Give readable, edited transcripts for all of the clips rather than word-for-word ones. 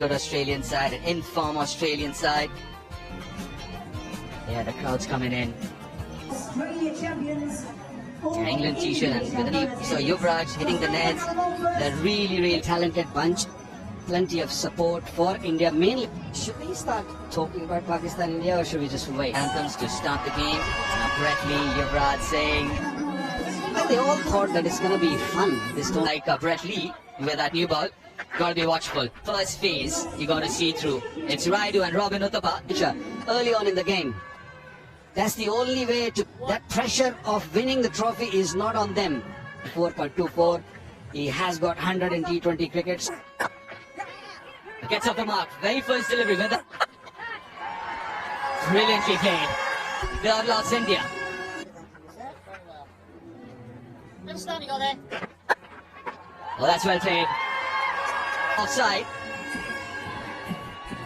Good Australian side, an in-form Australian side. Yeah, the crowd's coming in. Australia champions. Yeah, England t-shirt and with the knee. So Yuvraj hitting the nets. They're really talented bunch. Plenty of support for India. Mainly, should we start talking about Pakistan India or should we just wait? Anthems to start the game. Now Brett Lee, Yuvraj saying. Well, they all thought that it's gonna be fun. This don't like Brett Lee with that new ball. Gotta be watchful. First phase, you gotta see through. It's Raidu and Robin Uthappa early on in the game. That's the only way to. That pressure of winning the trophy is not on them. 4.24. He has got 100 in T20 crickets. Gets off the mark. Very first delivery with the. Brilliantly played. Third loss India. Understand you got there. Oh, that's well played. Offside.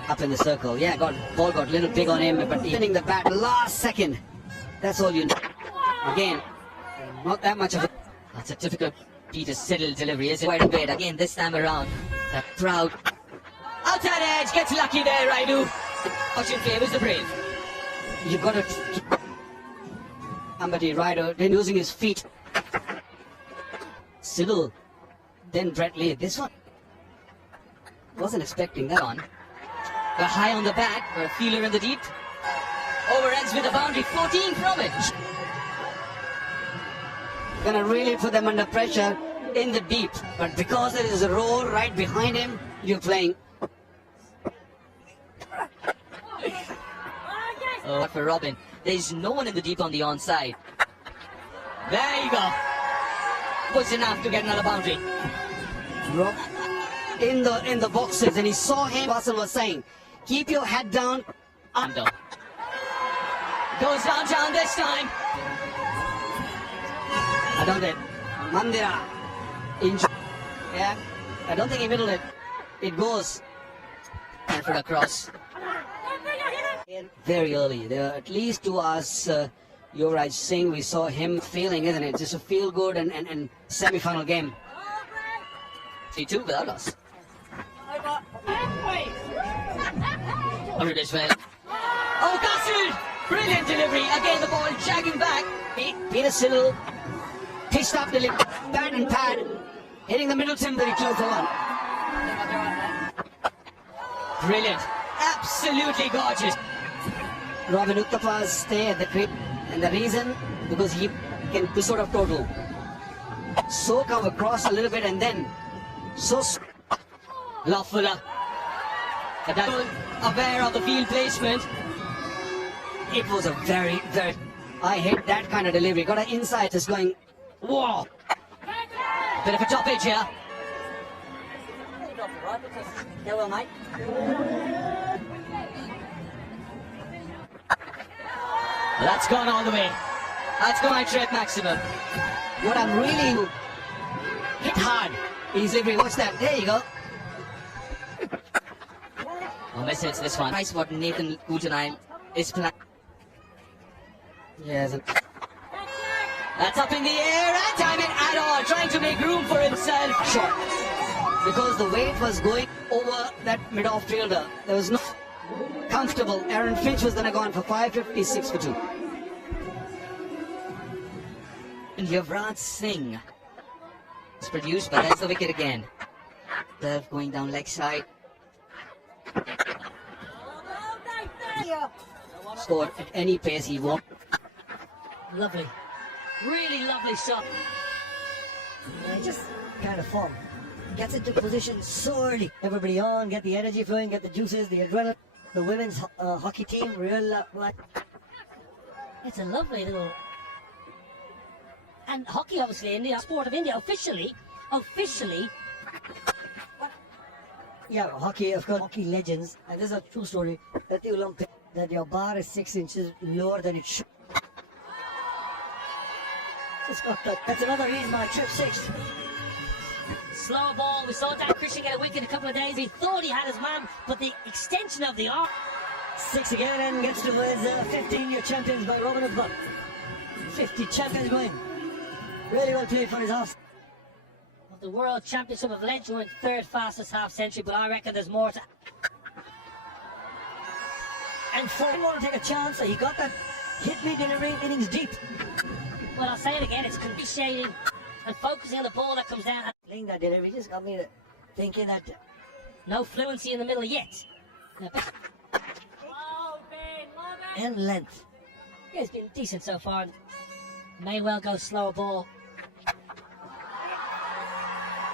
Up in the circle. Yeah, ball got a little big on him, but he's winning the bat last second. That's all you need. Again, not that much of a. That's a typical Peter Siddle delivery, is it? Quite a bit. Again, this time around. That proud. Outside edge, gets lucky there, Raidu. Caution favors the brave. You've got to keep somebody, Raidu, then using his feet. Siddle, then Brett Lee. This one wasn't expecting that on. But high on the bat, got a feeler in the deep. Over ends with a boundary, 14 from it. Gonna really put them under pressure in the deep. But because there is a roll right behind him, you're playing. Oh, for Robin, there's no one in the deep on the onside. There you go. Was enough to get another boundary. In the boxes, and he saw him. Russell was saying, "Keep your head down." Under. Goes down this time. I don't think Mandira. Yeah, I don't think he middled it. It goes. And for the cross. Very early. There are at least 2 hours. Yuvraj Singh, we saw him failing, isn't it? Just a feel good and semi-final game. 3-2 without loss. Oh, Castle! Brilliant delivery. Again, the ball jagging back. Peter Siddle pitched up the pad and pad, hitting the middle timber very close to one. Brilliant. Absolutely gorgeous. Robin Uthappa's stay at the crib, and the reason, because he can do sort of total. So come across a little bit and then so Lawfuller. Aware of the field placement. It was a very. I hate that kind of delivery. Got an inside, just going, whoa. Bit of a toppage here. Yeah, well, mate. Well, that's gone all the way. That's gone my trip maximum. What I'm really hit hard is if we watch that. There you go. Oh, miss hits this one. Nice what Nathan Ujanai is playing. Yes. That's up in the air and time it at all. Trying to make room for himself. Short. Because the weight was going over that mid-off fielder. There was no comfortable. Aaron Finch was gonna go on for 556 for 2. And Yuvraj Singh is produced, but that's the wicket again. Serve going down leg side. Score at any pace he wants. Lovely. Really lovely shot. Just kind of form. Gets into position so early. Everybody on, get the energy flowing, get the juices, the adrenaline. The women's hockey team, real It's a lovely little. And hockey, obviously, India, sport of India, officially. Yeah, hockey, of course, hockey legends. And this is a true story. At the Olympics, that your bar is 6 inches lower than it should. Just got that. That's another reason why trip 6. Slow ball. We saw Dan Christian get a wicket a couple of days. He thought he had his man, but the extension of the arm. 6 again and gets to his 15-year champions by Robin Uthappa. 50 champions going. Really well played for his half. The World Championship of Lent were in third fastest half century, but I reckon there's more to. And Ford want to take a chance. He got that hit me delivery innings deep. Well, I'll say it again, it's appreciating and focusing on the ball that comes down. Playing that delivery just got me thinking that No fluency in the middle yet. and length. Yeah, it's been decent so far. May well go slower ball.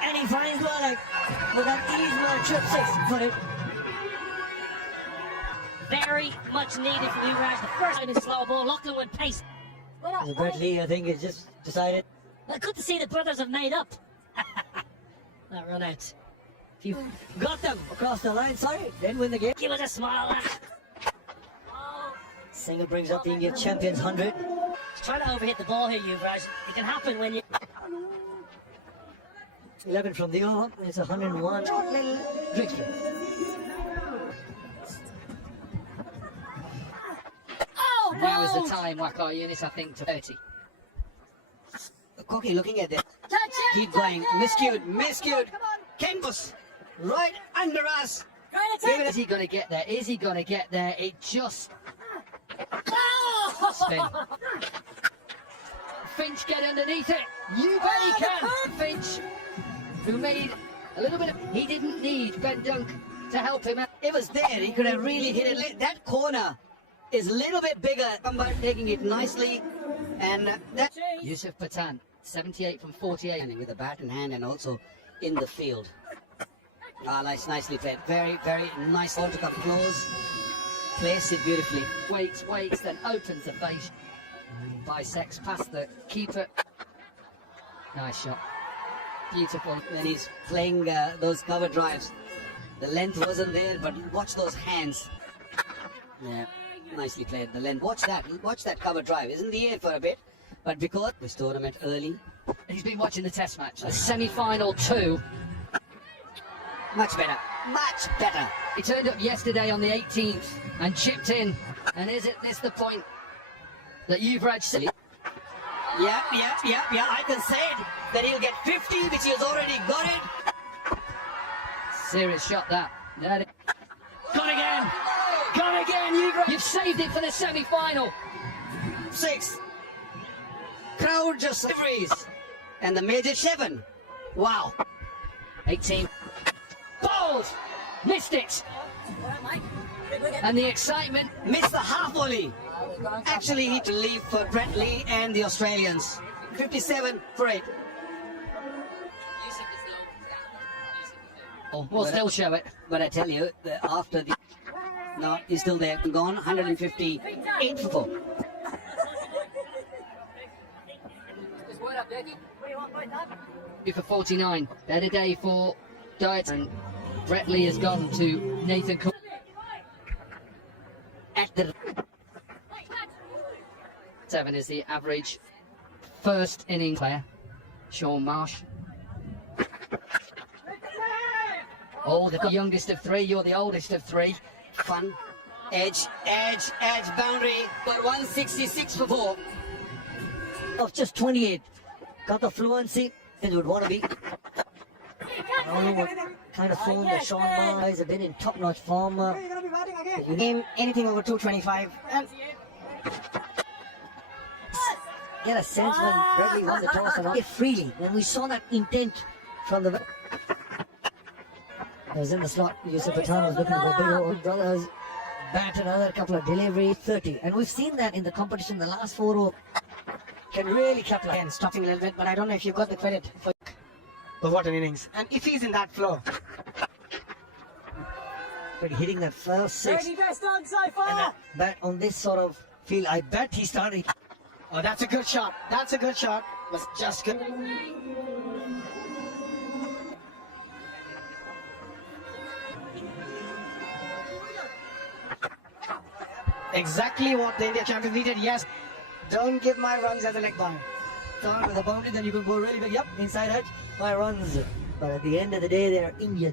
And he finds Wallach with that easy trip 6-footed. Very much needed from Uvraj. The first time in slower ball, Lachlan would pace. Brett Lee, I think, has just decided. Well, good to see the brothers have made up. That run out. If you got them across the line, sorry, then win the game. Give us a smile, lad. Single brings up the Indian champions 100. Try to overhit the ball here, Uvraj. It can happen when you. 11 from the over. It's 101. Short little victory. Oh, Now is the time, Wakar units, I think, to 30. Cocky looking at it. Keep going. Miscued. Kenbus. Right under us. Is he going to get there? Is he going to get there? It just... Spin. Finch, get underneath it. You bet he can. Finch, who made a little bit of... He didn't need Ben Dunk to help him out. It was there. He could have really hit it. That corner is a little bit bigger. But taking it nicely. And that... Yusuf Pathan, 78 from 48. With a bat in hand and also in the field. Nicely played. Very, very nice ball to come close. Place it beautifully. Waits, then opens the face. Bisects past the keeper. Nice shot. Beautiful. When he's playing those cover drives. The length wasn't there, but watch those hands. Yeah, nicely played. The length. Watch that cover drive. It's in the air for a bit, but because this tournament early, and he's been watching the test match. The semi-final 2. Much better. He turned up yesterday on the 18th and chipped in. And isn't this the point that Yuvraj said? Yeah, I can say it, that he'll get 50, which he has already got it. Serious shot that. Gone again, Yuvraj. You've saved it for the semi-final. 6. Crowd just freeze. And the major 7. Wow. 18. Balls! Missed it! And the excitement missed the half volley. Actually, he to leave for Brett Lee and the Australians. 57 for 8. We'll still show it, but I tell you, after the... No, he's still there. Gone, 158 for 4. For 49. Better day for Diet, and Brett Lee has gone to Nathan Cook. At the 7 is the average first inning player. Sean Marsh. Oh, the youngest of 3, you're the oldest of 3. Fun. Edge, boundary. But 166 for 4. Of just 28. Got the fluency that you would want to be. I don't know what kind of form the Sean Marsh guys have been in top-notch form. You name anything over 225. And get a sense when Bradley won the toss and off freely. When we saw that intent from the... It was in the slot. Yusuf Pathan was looking for bigger old brothers. Bat another couple of deliveries. 30. And we've seen that in the competition. The last 4 can really capitalize. Again, stopping a little bit, but I don't know if you got the credit for. But what an innings. And if he's in that flow. But hitting that first 6. Very best done so And far. bat on this sort of field, I bet he started. Oh, that's a good shot. That's a good shot. Was just good. Exactly what the India champions needed. Yes. Don't give my runs as a leg bound. Start with a boundary, then you can go really big. Yep, inside edge, my runs. But at the end of the day, they're India.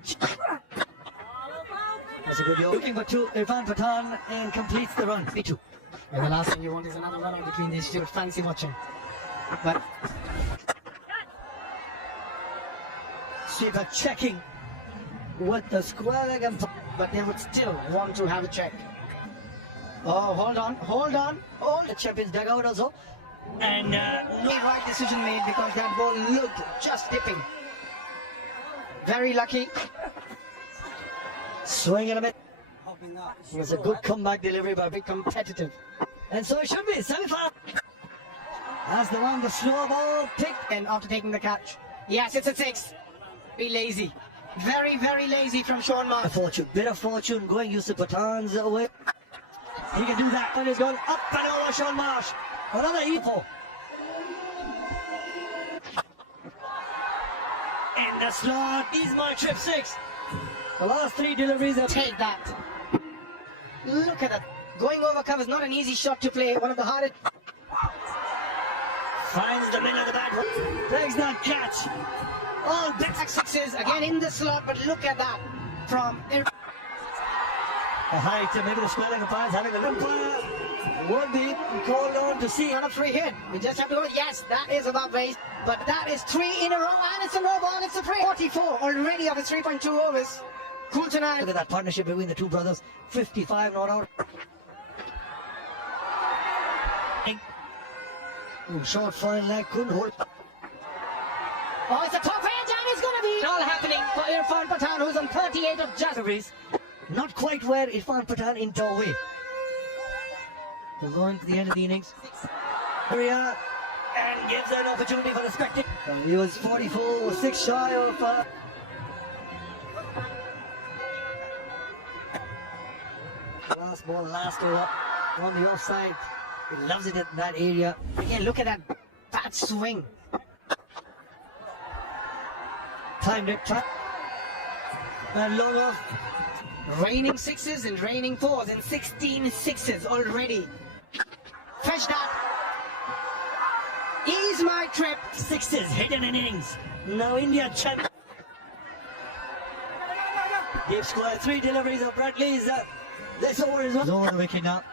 That's a good goal. Looking for 2. Irfan Pathan and completes the run. Me too. And the last thing you want is another run between these two. Fancy watching. But sweeper checking with the square leg and But they would still want to have a check. Oh, hold on, hold on, hold. the champions dugout also. And No right decision made because that ball looked just dipping. Very lucky. swinging a bit. It was a good comeback delivery by Very competitive. and so it should be semi-final. As the one, the slow ball picked. And after taking the catch, yes, it's a 6. Be lazy. Very, very lazy from Sean A Marsh. fortune, bit of fortune going Yusuf Pathan's way. He can do that, and he's gone up and over Sean Marsh. Another equal. In the slot, he's my trip 6. The last 3 deliveries are Take that. Look at that. Going over cover is not an easy shot to play. One of the hardest. finds the middle of the bat. Takes that catch. All big Back 6s again in the slot, but look at that. From the height, maybe the square leg umpires having a look. Would be called on to see. on a free hit. We just have to go. Yes, that is above base. But that is 3 in a row, and it's a no ball. It's a free. 44 already of his 3.2 overs. Cool tonight. Look at that partnership between the two brothers. 55 not out. Short fine leg, couldn't hold. Oh, it's a top edge, and it's going to be all happening for Irfan Pathan, who's on 38 of just. Deliveries. Not quite where Irfan Pathan in away. They're going to the end of the innings. Area and gives an opportunity for the spectator. He was 44, was 6 shy of. Last ball, last over on the offside. He loves it in that area. Again, look at that bat swing. Timed it. And long off. Raining 6s and raining 4s and 16 6s already. Fetch that. Ease my trip. 6s hidden in innings. Now India champ. They've scored 3 deliveries of Bradley's. This over is over the wicket now.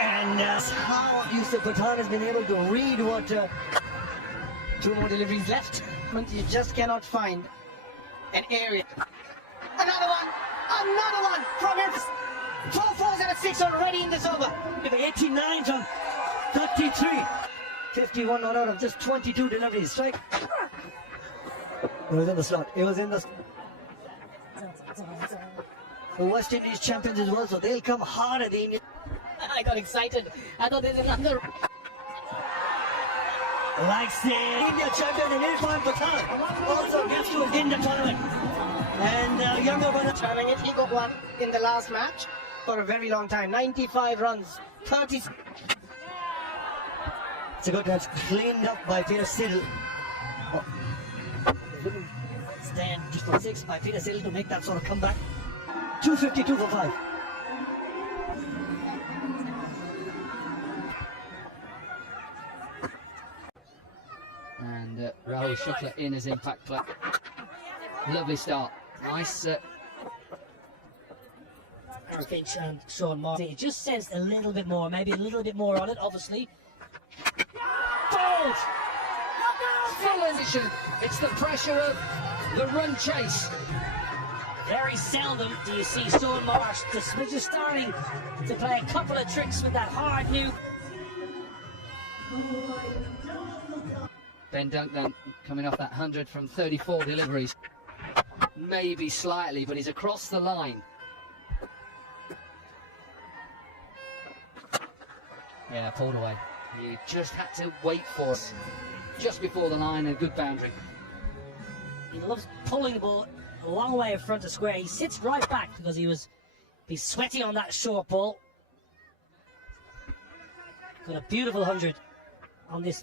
And how Yusuf Pathan has been able to read what. 2 more deliveries left. You just cannot find an area. Another one from him. 4 4s and a 6 already in this over. 89 from 33. 51 not out of just 22 deliveries. Strike. It was in the slot. It was in the. The West Indies champions as well, so they'll come hard at the Indian. I got excited. I thought there's another. Like say, India champion and Irfan Pathan also gets to in the tournament. And younger brother Turning it, he got one in the last match for a very long time. 95 runs, 30. It's a good catch, cleaned up by Peter Siddle. Stand just for 6 by Peter Siddle to make that sort of comeback. 252 for 5. And Rahul Shukla in as impact player. Lovely start. Nice. Aaron Finch and Sean Martin. It just sensed a little bit more, maybe a little bit more on it, obviously. Bold! Full position. It's the pressure of the run chase. Very seldom do you see Sean Marsh just starting to play a couple of tricks with that hard new. Ben Duncan coming off that 100 from 34 deliveries. Maybe slightly, but he's across the line. Yeah, pulled away. He just had to wait for it. Just before the line, a good boundary. He loves pulling the ball a long way in front of square. He sits right back because he's sweaty on that short ball. Got a beautiful 100 on this.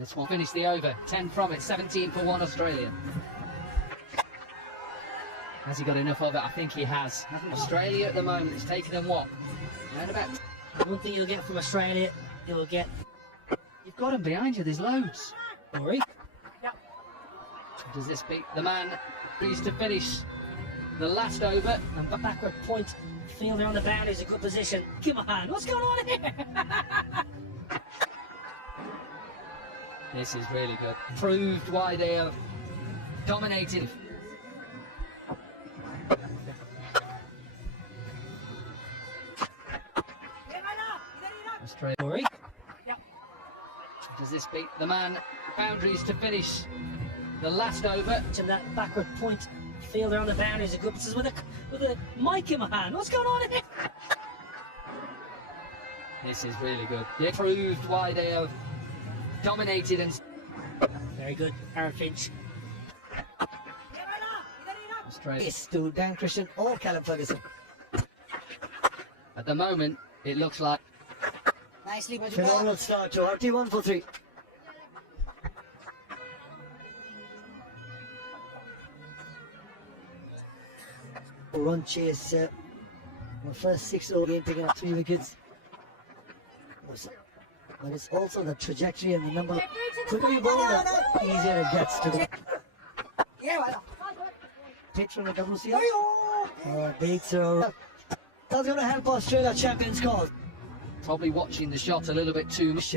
This one finished the over. 10 from it, 17 for 1 Australia. Has he got enough of it? I think he has. Australia at the moment is taking them what? Around about. One thing you'll get from Australia, you'll get. You've got him behind you. There's loads. Rory. Does this beat the man who used to finish the last over? And backward point fielder on the boundary is a good position. Come on, what's going on here? This is really good. Proved why they have dominated. Australia. Does this beat the man boundaries to finish the last over? And that backward point fielder on the boundaries is good. This is with a mic in my hand. What's going on here? This is really good. They proved why they have dominated and Very good, Aaron Finch. Australia. It's to Dan Christian or Callum Ferguson. At the moment, it looks like Nicely, Bajuka. Phenomenal start to RT 1 for 3. Run chase. The first 6 over game, picking up 3 wickets. But it's also the trajectory and the number. Quicker you bowl, the easier it gets to the pitch from the WCR. Dates are. That's going to help Australia champions cause. probably watching the shot a little bit too much.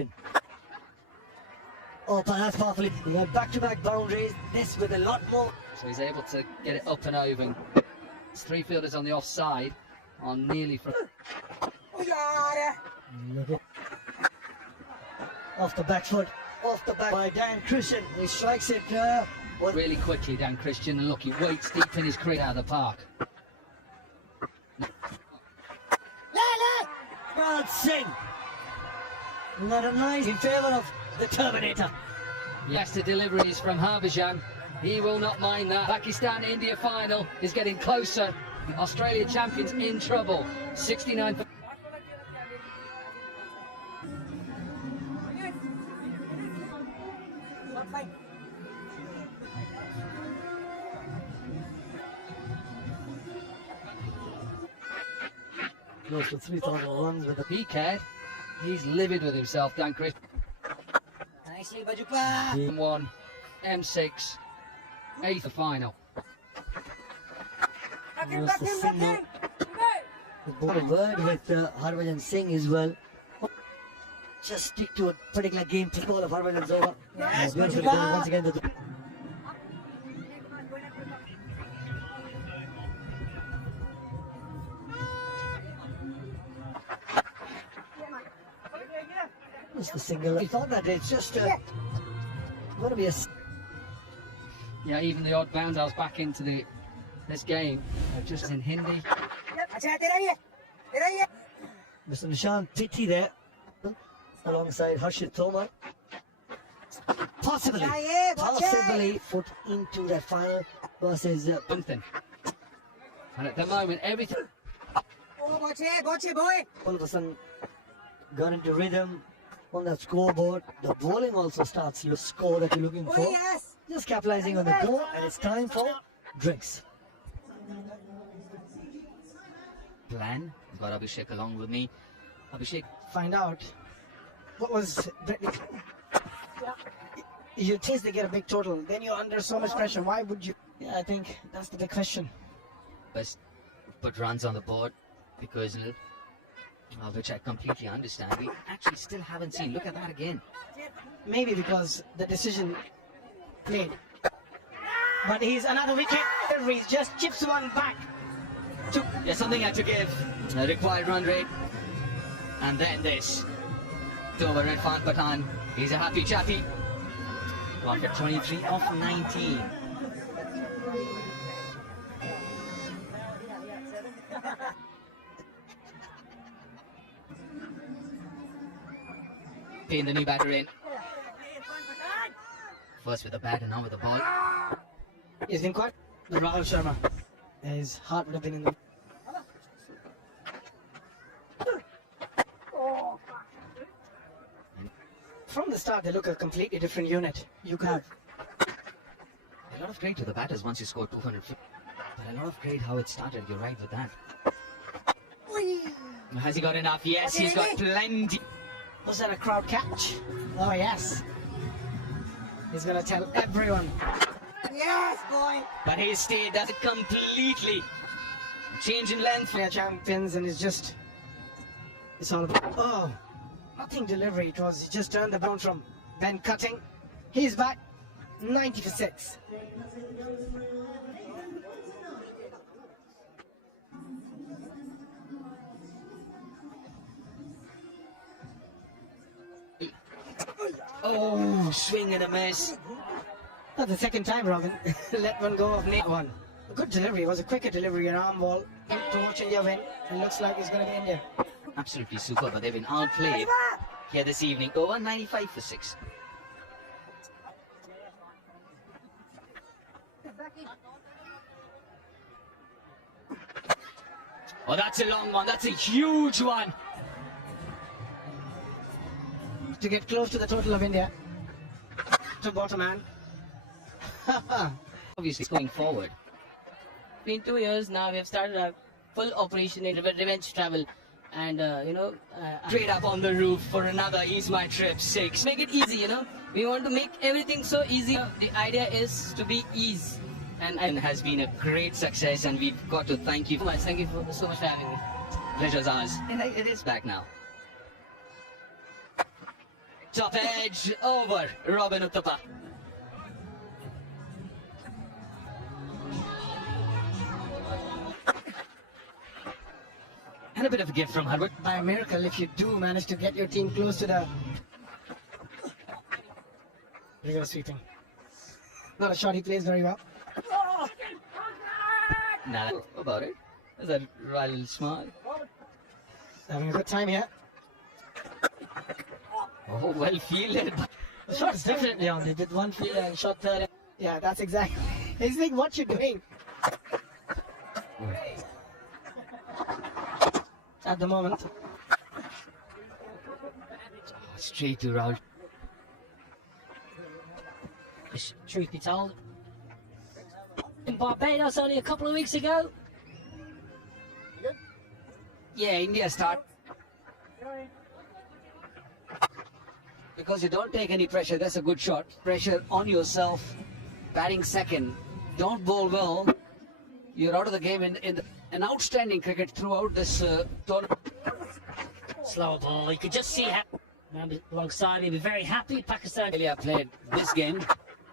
Oh, perhaps powerfully. We had back-to-back boundaries. This with a lot more. So he's able to get it up and over. There's 3 fielders on the offside on nearly from. Off the back foot. Off the back by Dan Christian. He strikes it Really quickly, Dan Christian, and look, he waits deep in his crease out of the park. Raj Singh. Not a nice in favour of the Terminator. Yes, the deliveries from Harbhajan. He will not mind that. Pakistan-India final is getting closer. Australia champions in trouble. 69. Close to 3,000 runs with the PK. He's livid with himself, Dan Christian. Nicely, Bajuka. 1, M6, 8th final. was the signal. The ball word with Harbhajan Singh as well. Just stick to a particular game. The ball of Harbhajan's over. Yes, Beautifully Bajuka. done once again. It's the single. He thought that it's just going to be a. Yeah, even the odd bounce back into this game, just in Hindi. Mr. Nishant Pitti there, alongside Harshit Tomar. Possibly put into the final versus Something. And at the moment, everything. all of a sudden got into rhythm on that scoreboard. The bowling also starts your score that you're looking for. Just capitalizing on the goal, and it's time for drinks. Plan. I've got Abhishek along with me. Abhishek, Find out what was. You think they get a big total, then you're under so much pressure. Why would you? Yeah, I think that's the big question. best put runs on the board because which I completely understand. We actually still haven't seen. Look at that again. Maybe because the decision played. But he's another wicket. He just chips one back. Yeah, something had to give. A required run rate. And then this. Over Irfan Pathan. He's a happy chatty. 23 off 19. Paying the new batter in. First with the bat and now with the ball. He's been quite. The Rahul Sharma. His heart would have been in the. From the start, they look a completely different unit. You can't. A lot of credit to the batters once you score 250. But a lot of credit how it started. You're right with that. Has he got enough? Yes, he's got plenty. Was that a crowd catch? Oh, yes. He's going to tell everyone. Yes, boy. But he stayed. Does it completely change in length? They're champions, and it's just. It's all about. Oh, nothing delivery. It was. He just turned the ball from Ben Cutting. He's back 90 for 6. Oh, swing and a miss. That's the second time, Robin. Let one go of net one. A good delivery. It was a quicker delivery, an arm ball to watch India win. It looks like it's going to be India. Absolutely super, but they've been outplayed here this evening. Over 95 for 6. Oh, that's a long one. That's a huge one. To get close to the total of India. To bottom man. Obviously, it's going forward. Been 2 years now. We have started a full operation in revenge travel, and Straight up on the roof for another Ease My Trip 6. make it easy. We want to make everything so easy. The idea is to be ease, And has been a great success, and we've got to thank you. Thank you so much for having me. Pleasure's ours. And it is back now. Top edge over Robin Uttapa. And a bit of a gift from Herbert. By a miracle, if you do manage to get your team close to the reverse sweeping. Not a shot he plays very well. Nah, about it. Is that Riley Smart? Having a good time here. Oh, well fielded. The shot is definitely on. They did one field and shot third. Yeah, that's exactly. He's like, what you doing? At the moment. Straight to Raul. Truth be told, in Barbados only a couple of weeks ago. Yeah, India start. Because you don't take any pressure, that's a good shot. Pressure on yourself, batting second. Don't bowl well. You're out of the game an outstanding cricket throughout this tournament. Slow ball. You could just see how. Alongside, he'd be very happy. Pakistan. India played this game.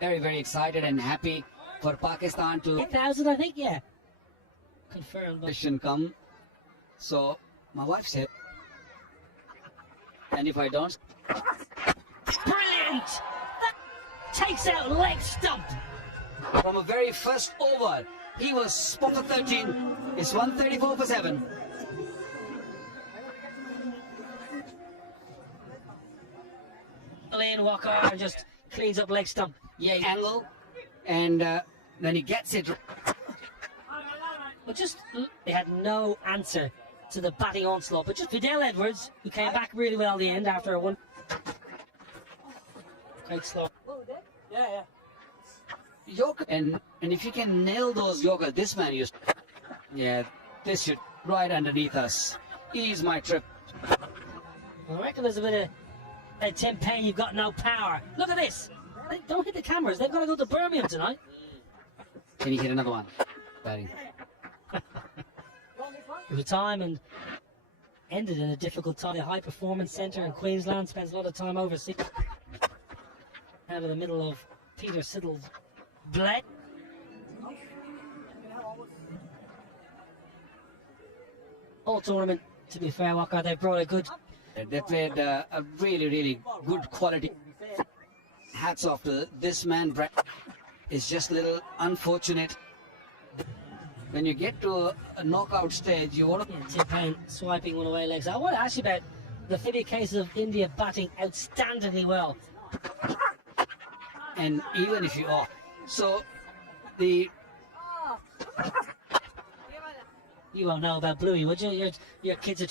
Very, very excited and happy for Pakistan to 8,000, I think. Yeah. Confirmed. But mission come. So my wife said, and if I don't, brilliant! That takes out leg stump. from a very first over, he was spot for 13. It's 134 for 7. Lane Walker just cleans up leg stump. Yeah, angle, and when he gets it, But just they had no answer to the batting onslaught. But just Fidel Edwards, who came back really well at the end after a one. Quite slow. Yorker, and if you can nail those Yorker, this man used. Yeah, this should right underneath us. Ease My Trip. I reckon there's a bit of Tim Payne, you've got no power. Look at this. Don't hit the cameras. They've got to go to Birmingham tonight. Can he hit another one? Batting. It was a time and ended in a difficult time. The high performance centre in Queensland spends a lot of time overseas. Out of the middle of Peter Siddle's bled. All tournament, to be fair, Walker, they brought a good. They played a really, really good quality. Hats off to this man, Brett. It's just a little unfortunate. When you get to a knockout stage, you want to. Yeah, Tim Payne swiping one away legs. I want to ask you about the 50 cases of India batting outstandingly well. And even if you are. So, the. You won't know about Bluey, would you? Your kids are